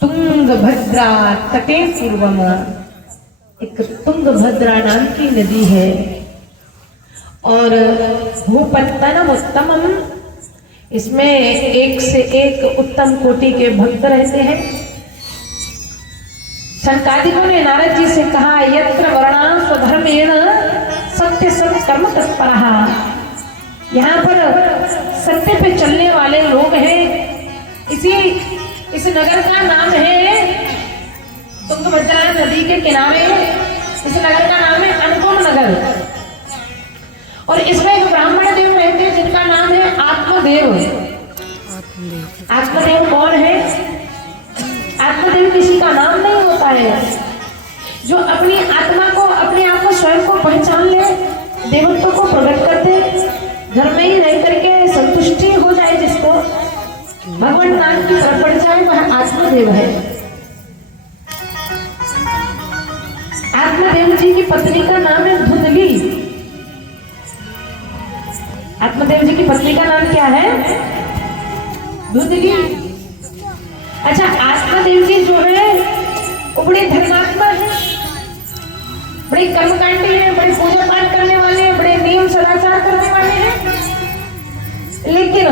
तुंगभद्रा तटे पूर्वम एक तुंगभद्रा नाम की नदी है और भूपत्तनम उत्तमम, इसमें एक से एक उत्तम कोटि के भक्त रहते हैं। शंकादिकों ने नारद जी से कहा, यत्र वर्णा स्वधर्मेण सत्य सत्कर्म तत्परः, यहाँ पर सत्य पे चलने वाले लोग हैं। इस नगर का नाम है तुंगभद्रा नदी के किनारे, इस नगर का नाम है अनुपम नगर। और इसमें एक ब्राह्मण देव रहते हैं जिनका नाम है आत्मदेव। आत्मदेव कौन है? आत्मदेव किसी का नाम नहीं होता है। जो अपनी आत्मा को, अपने आप को, स्वयं को पहचान ले, देवत्व को प्रकट कर दे, घर में ही रह करके संतुष्टि हो जाए, जिसको भगवान नाम की तरफ पड़ जाए, वह आत्मदेव है। आत्मदेव जी की पत्नी का नाम है धुंधली। आत्मदेव जी की पत्नी का नाम क्या है? धुंधली। अच्छा, आत्मदेव जी जो है वो बड़े धर्मात्मा है, बड़े कर्मकांडी है, बड़े पूजा पाठ करने वाले हैं, बड़े नियम सदाचार करने वाले हैं। लेकिन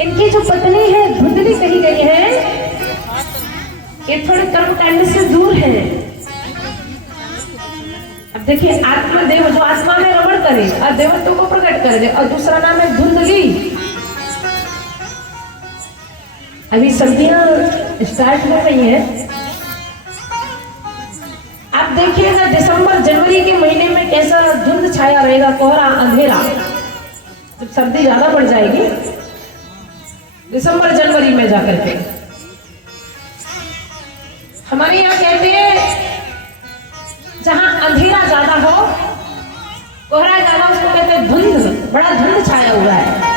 इनकी जो पत्नी है धुंधली कही गई है, ये थोड़े कर्मकांड से दूर है। अब देखिए, आत्मदेव जो आत्मा में रमण करे और देवत्व को प्रकट कर दे, और दूसरा नाम है धुंधली। अभी सर्दियां स्टार्ट हो गई हैं, आप देखिएगा दिसंबर जनवरी के महीने में कैसा धुंध छाया रहेगा, कोहरा अंधेरा। जब सर्दी ज्यादा बढ़ जाएगी दिसंबर जनवरी में जाकर के, हमारे यहाँ कहते हैं जहां अंधेरा ज्यादा हो, कोहरा ज्यादा, उसको कहते हैं धुंध, बड़ा धुंध छाया हुआ है।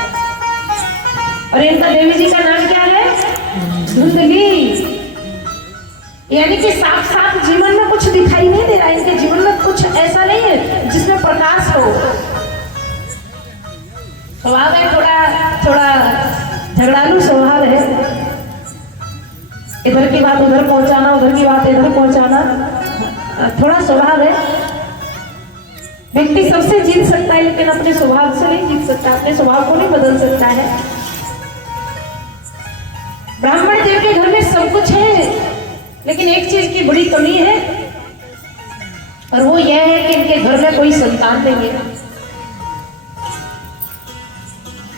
और इनका देवी जी का नाम क्या है? धुंधली। यानी कि साफ साफ जीवन में कुछ दिखाई नहीं दे रहा है, इनके जीवन में कुछ ऐसा नहीं है जिसमें प्रकाश हो। स्वभाव है थोड़ा झगड़ालू स्वभाव है, इधर की बात उधर पहुंचाना, उधर की बात इधर पहुंचाना, थोड़ा स्वभाव है। व्यक्ति सबसे जीत सकता है लेकिन अपने स्वभाव से नहीं जीत सकता, अपने स्वभाव को नहीं बदल सकता है। ब्राह्मण देव के घर में सब कुछ है, लेकिन एक चीज की बड़ी कमी है, और वो यह है कि इनके घर में कोई संतान नहीं है।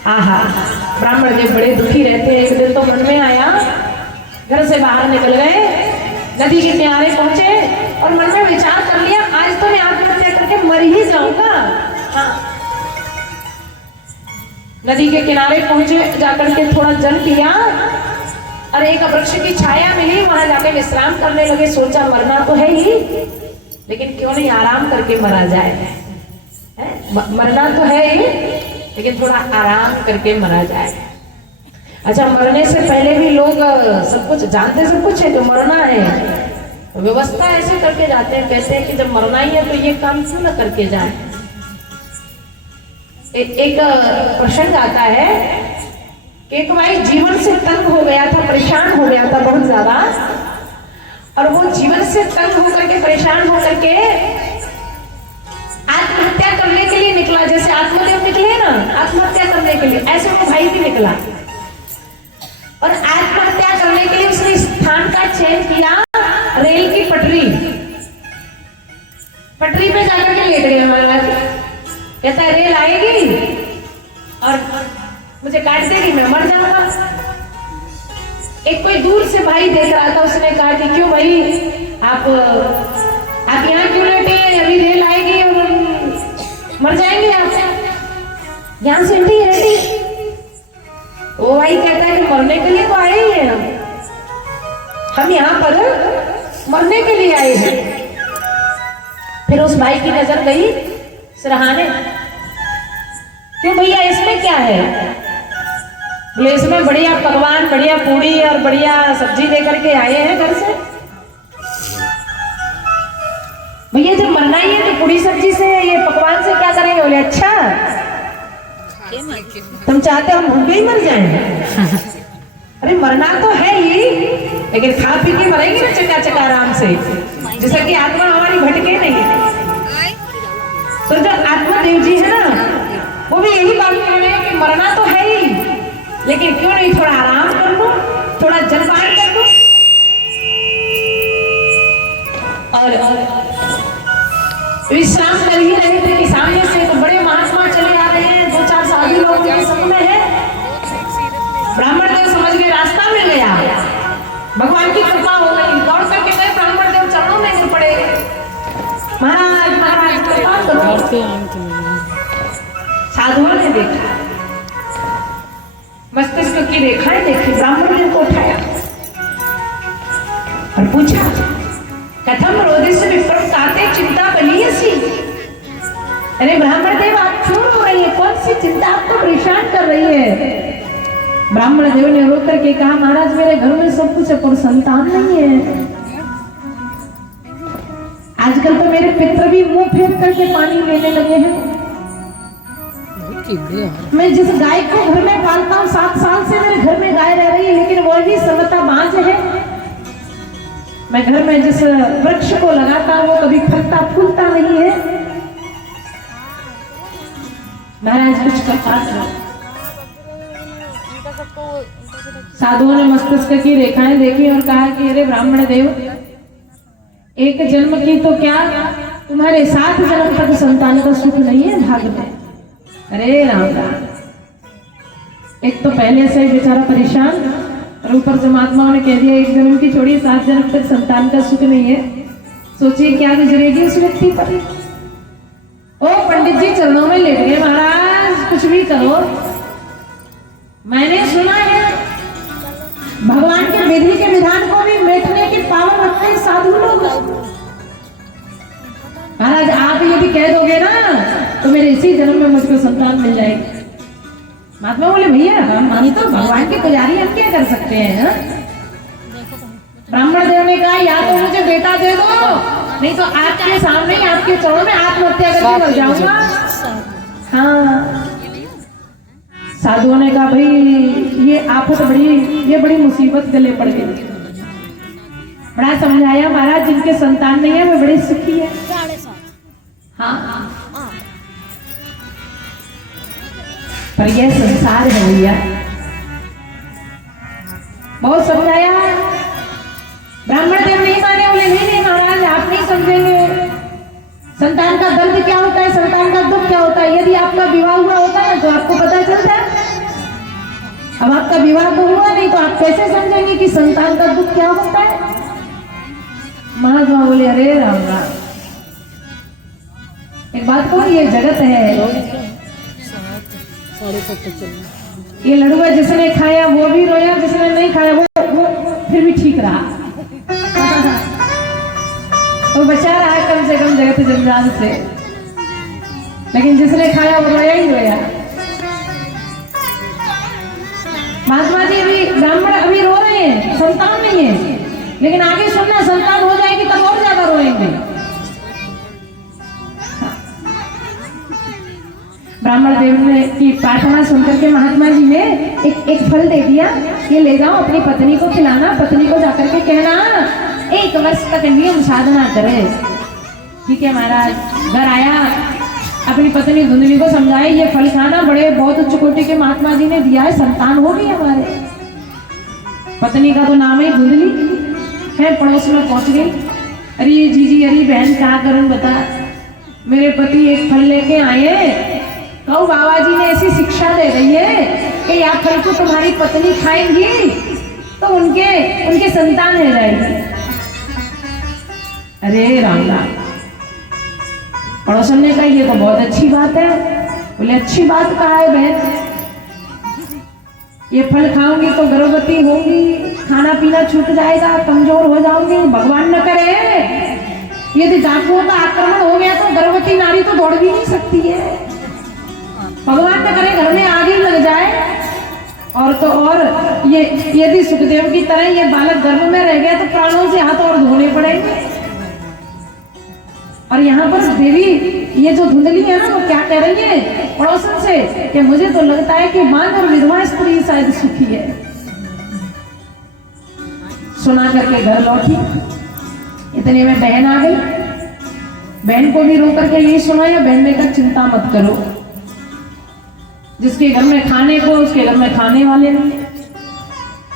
आहा, ब्राह्मण देव बड़े दुखी रहते हैं। एक दिन तो मन में आया, घर से बाहर निकल गए, नदी के किनारे पहुंचे और मन में विचार कर लिया, आज तो मैं आत्महत्या करके मर ही जाऊंगा। हाँ। नदी के किनारे पहुंचे, जाकर के थोड़ा जल पिया और एक वृक्ष की छाया मिली, वहां जाके विश्राम करने लगे। सोचा मरना तो है ही, लेकिन क्यों नहीं आराम करके मरा जाए। मरना तो है ही, लेकिन थोड़ा आराम करके मरा जाए। अच्छा, मरने से पहले भी लोग सब कुछ जानते, सब कुछ है, जो मरना है व्यवस्था ऐसे करके जाते हैं, कहते हैं कि जब मरना ही है तो ये काम क्यों न करके जाए। एक प्रसंग आता है कि एक भाई जीवन से तंग हो गया था, परेशान हो गया था बहुत ज्यादा, और वो जीवन से तंग होकर के, परेशान होकर के आत्महत्या करने के लिए निकला। जैसे आत्मदेव निकले ना आत्महत्या करने के लिए, ऐसे वो भाई भी निकला और आत्महत्या करने के लिए उसने स्थान का चयन किया, रेल की पटरी पे जाकर के लेट गया महाराज। कहता है रेल आएगी और मुझे काट देगी, मैं मर जाऊंगा। एक कोई दूर से भाई देख रहा था, उसने कहा कि क्यों भाई आप यहाँ क्यों लेटे हैं, अभी रेल आएगी और मर जाएंगे आप, यहाँ से रेडी। वो भाई कहता है कि मरने के लिए तो आए ही हैं हम यहाँ पर मरने के लिए आए हैं। फिर उस भाई की नजर गई सिरहाने, क्यों भैया इसमें क्या है? बोले इसमें बढ़िया पकवान, बढ़िया पूड़ी और बढ़िया सब्जी लेकर के आए हैं घर से। भैया जब मरना ही है तो पूरी सब्जी से ये पकवान से क्या करेंगे? बोले अच्छा तुम चाहते हो हम भूखे ही मर जाएं? अरे मरना तो है ही, लेकिन खा पी के मरेंगे ना चका चका आराम से, जैसा कि आत्मा हमारी भटके नहीं। तो जो आत्मा देव जी है ना, वो भी यही बात कर रहे हैं कि मरना तो है ही, लेकिन क्यों नहीं थोड़ा आराम कर लो, थोड़ा जलपान कर लो। और विश्राम कर ही रहे थे कि सामने से तो बड़े महात्मा चले आ रहे हैं, 2-4 साधु लोग उनके समूह में है। ब्राह्मण देव समझ गए रास्ता मिल गया, भगवान की कृपा हो गई, दौड़ करके गए ब्राह्मण देव चरणों में गिर पड़े, महाराज महाराज कृपा करो। साधुओं ने देखा, मस्तिष्क की रेखाएं देखी, ब्राह्मण देव को उठाया और पूछा कथम रोदिस्य विप्रम काते चिंता बलियसी। अरे ब्राह्मण देव आप क्यों रो रही है? कौन सी चिंता आपको परेशान कर रही है? ब्राह्मण देव ने रो करके कहा महाराज मेरे घर में सब कुछ है पर संतान नहीं है। आजकल तो मेरे पितर भी मुंह फेंक करके पानी लेने लगे हैं। मैं जिस गाय को घर में पालता हूँ 7 साल से मेरे घर में गाय रह रही है, लेकिन वो भी सर्वथा बांझ है। मैं घर में जिस वृक्ष को लगाता हूँ वो कभी फलता फूलता नहीं है। महाराज कुछ करता है। साधुओं ने मस्तिष्क की रेखाएं देखी और कहा कि अरे ब्राह्मण देव, एक जन्म की तो क्या तुम्हारे 7 जन्म तक संतान का सुख नहीं है भाग में। अरे राम राम, एक तो पहले से ही बेचारा परेशान और ऊपर से महात्माओं ने कह दिया 1 जन्म की छोड़ी 7 जन्म तक संतान का सुख नहीं है। सोचिए क्या गुजरेगी उस व्यक्ति पर। ओ पंडित जी चरणों में लेट गए, महाराज कुछ भी करो। मैंने सुना है भगवान के विधि के विधान को भी बैठने के पावन रखते हैं साधु लोग। महाराज आप यदि कह दोगे ना तो मेरे इसी जन्म में मुझको संतान मिल जाएगी। महात्मा बोले भैया हम तो भगवान के पुजारी, हम क्या कर सकते हैं? ब्राह्मण देव ने कहा या तो मुझे बेटा दे दो, नहीं तो आपके सामने ही आपके चरणों में आत्महत्या करके मर जाऊंगा। हाँ, साधुओं ने कहा भाई ये आफत ये बड़ी मुसीबत गले पड़ गई। बड़ा समझाया महाराज जिनके संतान नहीं है वे बड़े सुखी है। हाँ पर यह संसार है भैया, बहुत समझाया। ब्राह्मण देव नहीं माने, बोले नहीं महाराज आप नहीं समझेंगे। संतान का दर्द क्या होता है, संतान का दुख क्या होता है। यदि आपका विवाह हुआ होता है तो आपको पता चलता है। अब आपका विवाह तो हुआ नहीं तो आप कैसे समझेंगे कि संतान का दुख क्या होता है। महात्मा बोले अरे राम राम, एक बात को ये जगत है, ये लड़ुआ जिसने खाया वो भी रोया, जिसने नहीं खाया वो फिर भी ठीक रहा। वो बचा रहा है कम से कम जगत जंजाल से, लेकिन जिसने खाया वो रोया ही रोया। महात्मा जी अभी ब्राह्मण अभी रो रहे हैं, संतान नहीं है, लेकिन आगे सुनना संतान हो जाएगी तब और ज्यादा रोएंगे। ब्राह्मण देव ने की प्रार्थना सुनकर के महात्मा जी ने एक फल दे दिया, ये ले जाओ अपनी पत्नी को खिलाना, पत्नी को जाकर के कहना 1 वर्ष तक नियम साधना करे। ठीक है महाराज। घर आया, अपनी पत्नी धुंधली को समझाए ये फल खाना, बड़े बहुत उच्च कोटि के महात्मा जी ने दिया है, संतान होगी हमारे। पत्नी का तो नाम ही धुंधली है। पड़ोस में पहुंच गई, अरे जीजी अरे बहन क्या करूं बता, मेरे पति एक फल लेके आए, कहो बाबा जी ने ऐसी शिक्षा दे रही है कि यह फल को तुम्हारी पत्नी खाएंगी तो उनके संतान हो जाएगी। अरे राम राम। पड़ोसन ने कहा ये तो बहुत अच्छी बात है। बोले अच्छी बात कहा है बहन, ये फल खाऊंगी तो गर्भवती होंगी, खाना पीना छूट जाएगा, कमजोर हो जाऊंगी। भगवान न करे यदि डाकुओं का आक्रमण हो गया तो गर्भवती नारी तो दौड़ भी नहीं सकती है। भगवान न करे घर में आग ही लग जाए और तो और ये यदि सुखदेव की तरह ये बालक गर्भ में रह गया तो प्राणों से हाथ और धोने पड़ेंगे। और यहाँ पर देवी ये जो धुंधली है ना, वो क्या कह रही है पड़ोसन से कि मुझे तो लगता है कि मां और विधवा स्त्री शायद सुखी है। सुना करके घर लौटी, इतने में बहन आ गई। बहन को भी रो करके यही सुनाया, बहन ने कहा चिंता मत करो, जिसके घर में खाने को उसके घर में खाने वाले नहीं,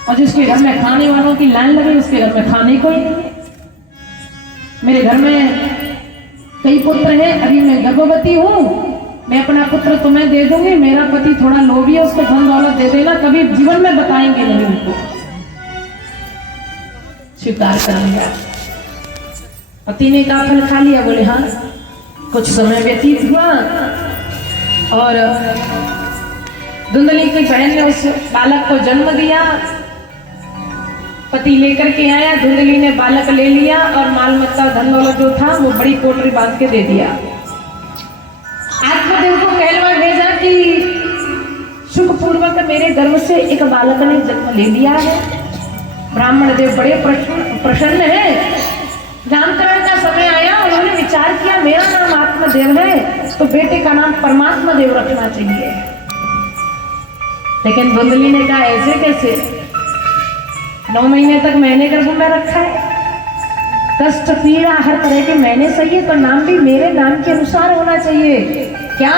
और जिसके घर में खाने वालों की लाइन लगी उसके घर में खाने को ही नहीं। मेरे घर में कई पुत्र हैं, अभी मैं गर्भवती हूँ, मैं अपना पुत्र तुम्हें दे दूंगी, मेरा पति थोड़ा लोभी है, उसको धन दौलत दे देना, कभी जीवन में बताएंगे नहीं उनको। स्वीकार कर लिया। पति ने कहा फल खा लिया? बोले हाँ। कुछ समय व्यतीत हुआ और धुंधली की बहन ने उस बालक को जन्म दिया। पति लेकर के आया, धुंधली ने बालक ले लिया और माल मत्ता धन दौलत जो था वो बड़ी कोठरी बांध के दे दिया। आत्मदेव को कहलवा भेजा कि सुख पूर्वक मेरे गर्भ से एक बालक ने जन्म ले लिया है। ब्राह्मण देव बड़े प्रसन्न है। नामकरण का समय आया, उन्होंने विचार किया मेरा नाम आत्मदेव है तो बेटे का नाम परमात्मा देव रखना चाहिए। लेकिन धुंधली ने कहा ऐसे कैसे, 9 महीने तक मैंने गर्भ में रखा है, कष्ट पीड़ा हर तरह के मैंने सही है, तो नाम भी मेरे नाम के अनुसार होना चाहिए। क्या?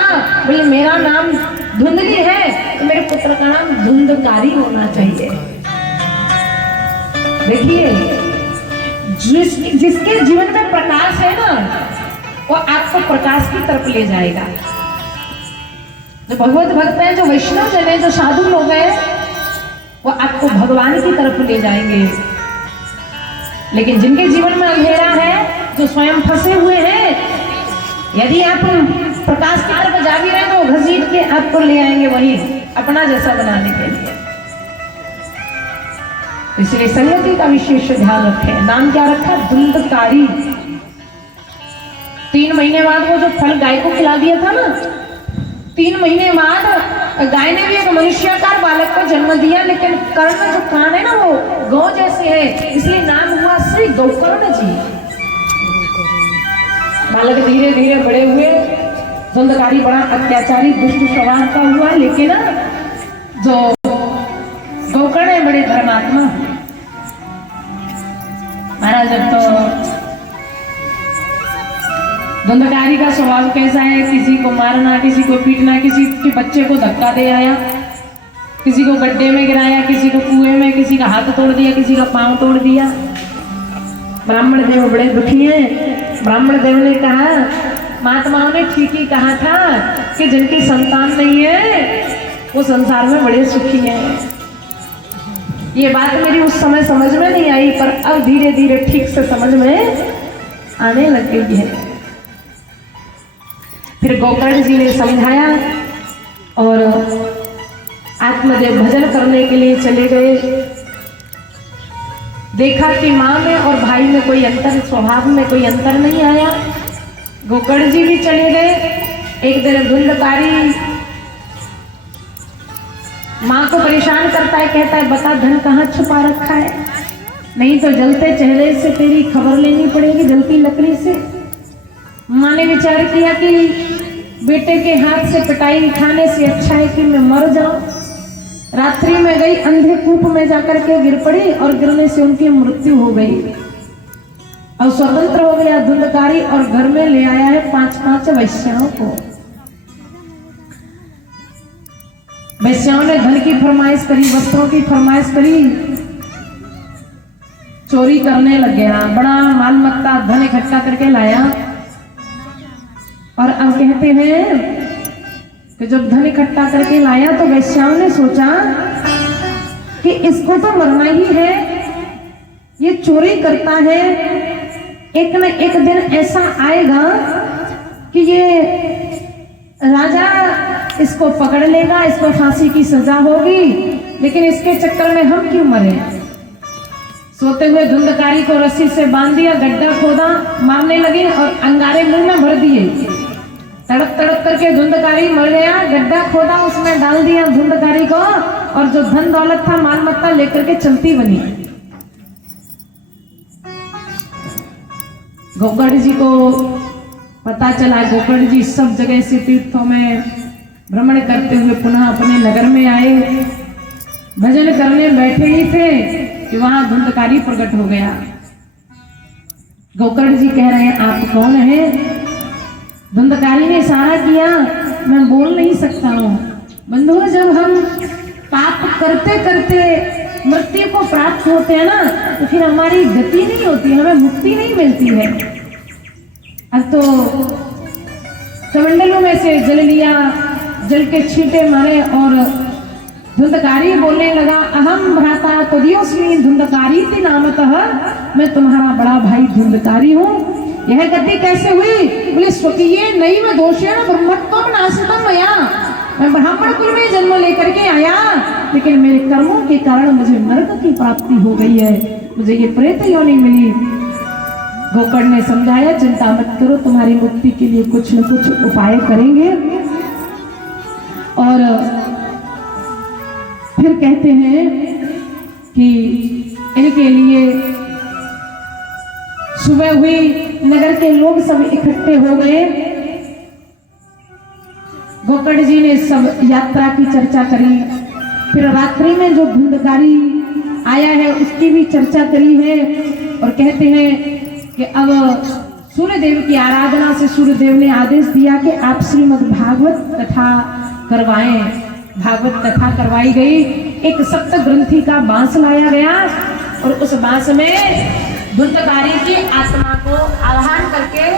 बोले मेरा नाम धुंधली है तो मेरे पुत्र का नाम धुंधकारी होना चाहिए। देखिए, जिसके जीवन में प्रकाश है ना, वो आपको प्रकाश की तरफ ले जाएगा। जो भगवत भक्त है, जो वैष्णव जन है, जो साधु लोग हैं, वो आपको भगवान की तरफ ले जाएंगे। लेकिन जिनके जीवन में अंधेरा है, जो स्वयं फंसे हुए हैं, यदि आप प्रकाश की तरफ जा भी रहे हैं तो घसीट के आपको ले आएंगे वही अपना जैसा बनाने के लिए। इसलिए संगति का विशेष ध्यान रखें। नाम क्या रखा? धुंधकारी। 3 महीने बाद वो जो फल गाय को खिला दिया था ना, 3 महीने बाद गाय ने भी एक मनुष्याकार बालक को जन्म दिया, लेकिन कर्ण में जो कान है ना वो गौ जैसे है, इसलिए नाम हुआ श्री गौकर्ण जी। बालक धीरे धीरे बड़े हुए। धुंधकारी बड़ा अत्याचारी दुष्ट स्वभाव का हुआ, लेकिन जो गौकर्ण है बड़े धर्मात्मा। महाराज अब तो धुंधकारी का स्वभाव कैसा है, किसी को मारना, किसी को पीटना, किसी के बच्चे को धक्का दे आया, किसी को गड्ढे में गिराया, किसी को कुएं में, किसी का हाथ तोड़ दिया, किसी का पांव तोड़ दिया। ब्राह्मण देव बड़े दुखी हैं। ब्राह्मण देव ने कहा, महात्माओं ने ठीक ही कहा था कि जिनकी संतान नहीं है वो संसार में बड़े सुखी हैं। ये बात मेरी उस समय समझ में नहीं आई, पर अब धीरे धीरे ठीक से समझ में आने लग गई है। फिर गौकर्ण जी ने समझाया और आत्मदेव भजन करने के लिए चले गए। देखा कि माँ में और भाई में कोई अंतर, स्वभाव में कोई अंतर नहीं आया। गौकर्ण जी भी चले गए। एक दिन धुंधकारी माँ को परेशान करता है, कहता है बता धन कहाँ छुपा रखा है, नहीं तो जलते चेहरे से तेरी खबर लेनी पड़ेगी, जलती लकड़ी से। माँ ने विचार किया कि बेटे के हाथ से पिटाई खाने से अच्छा है कि मैं मर जाऊं। रात्रि में गई, अंधे कूप में जाकर के गिर पड़ी और गिरने से उनकी मृत्यु हो गई। और स्वतंत्र हो गया धुंधकारी और घर में ले आया है 5-5 वैश्याओं को। वैश्याओं ने धन की फरमाइश करी, वस्त्रों की फरमाइश करी, चोरी करने लग गया, बड़ा माल मत्ता धन इकट्ठा करके लाया। और अब कहते हैं कि जब धन इकट्ठा करके लाया तो वैश्याओं ने सोचा कि इसको तो मरना ही है, ये चोरी करता है, एक न एक दिन ऐसा आएगा कि ये राजा इसको पकड़ लेगा, इसको फांसी की सजा होगी, लेकिन इसके चक्कर में हम क्यों मरे। सोते हुए धुंधकारी को रस्सी से बांध दिया, गड्ढा खोदा, मारने लगे और अंगारे मुंह में भर दिए। तड़प तड़प करके धुंधकारी मर गया। गड्ढा खोदा, उसमें डाल दिया धुंधकारी को, और जो धन दौलत था माल मत्ता लेकर के चलती बनी। गौकर्ण जी को पता चला गोकर्ण जी सब जगह से तीर्थों में भ्रमण करते हुए पुनः अपने नगर में आए। भजन करने बैठे ही थे कि वहां धुंधकारी प्रकट हो गया। गोकर्ण जी कह रहे हैं आप कौन है? धुंधकारी ने इशारा किया, मैं बोल नहीं सकता हूं। बंधुओं, जब हम पाप करते करते मृत्यु को प्राप्त होते हैं ना, तो फिर हमारी गति नहीं होती, हमें मुक्ति नहीं मिलती है। अब तो कमंडलों में से जल लिया, जल के छींटे मारे और धुंधकारी बोलने लगा, अहम भ्राता तदयोस्मि धुंधकारी थी नामतः, मैं तुम्हारा बड़ा भाई धुंधकारी हूँ। यह गति कैसे हुई? बोले स्वकीय नैव दोषेण ब्रह्मत्वं नाशितं मया, मैं ब्राह्मण कुल में जन्म लेकर के आया, लेकिन मेरे कर्मों के कारण मुझे नरक की प्राप्ति हो गई है, मुझे ये प्रेत योनि मिली। गोकर्ण ने समझाया, चिंता मत करो, तुम्हारी मुक्ति के लिए कुछ न कुछ उपाय करेंगे। और फिर कहते हैं कि इनके लिए सुबह हुई, नगर के लोग सब इकट्ठे हो गए। गोकर्ण जी ने सब यात्रा की चर्चा करी, फिर रात्रि में जो धुंधकारी आया है उसकी भी चर्चा करी है। और कहते हैं कि अब सूर्यदेव की आराधना से सूर्यदेव ने आदेश दिया कि आप श्रीमद् भागवत कथा करवाएं। भागवत कथा करवाई गई। एक सप्त ग्रंथि का बांस लाया गया और उस बांस में धुंधकारी की आत्मा को आह्वान करके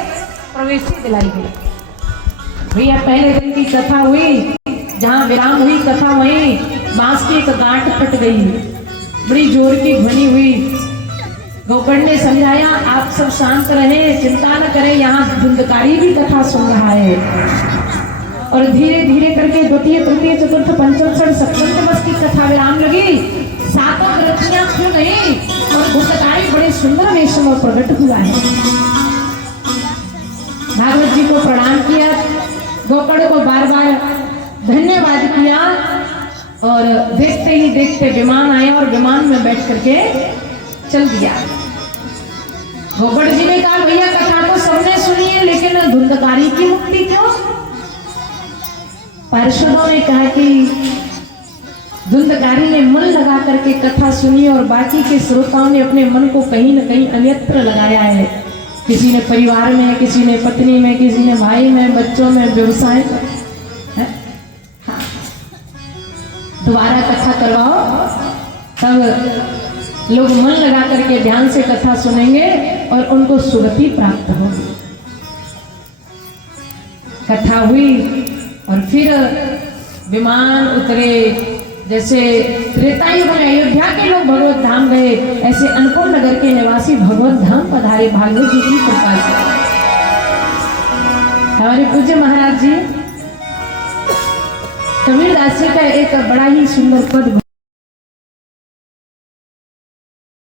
प्रवेशी दिलाई गई। भैया पहले दिन की कथा हुई, जहाँ विराम हुई कथा वहीं बांस की एक गांठ फट गई, बड़ी जोर की ध्वनि हुई। गोकर्ण ने समझाया, आप सब शांत रहें, चिंता न करें, यहाँ धुंधकारी भी कथा सुन रहा है। और धीरे धीरे करके द्वितीय तृतीय चतुर्थ पंचम षष्ठ सप्तम बस की कथा विराम लगी। सातों ग्रंथियां खुल गई और धुंधकारी बड़े सुंदर वेश में प्रकट हुआ है। भागवत जी को प्रणाम किया, गोकर्ण को बार बार धन्यवाद किया और देखते ही देखते विमान आया और विमान में बैठ करके चल दिया। गोकर्ण जी ने कहा, भैया कथा तो सबने सुनी है, लेकिन धुंधकारी की मुक्ति क्यों? पार्षदों ने कहा कि धुंधकारी ने मन लगा करके कथा सुनी और बाकी के श्रोताओं ने अपने मन को कहीं न कहीं अन्यत्र लगाया है। किसी ने परिवार में, किसी ने पत्नी में, किसी ने भाई में, बच्चों में, व्यवसाय में। हाँ, दोबारा कथा करवाओ, तब लोग मन लगा करके ध्यान से कथा सुनेंगे और उनको सुगति प्राप्त होगी। कथा हुई और फिर विमान उतरे। जैसे त्रेता युग में अयोध्या के लोग भगवत धाम गए, ऐसे अनपुर नगर के निवासी भगवत धाम पधारे भागवत जी की कृपा से। हमारे पूज्य महाराज जी कबीरदास जी का एक बड़ा ही सुंदर पद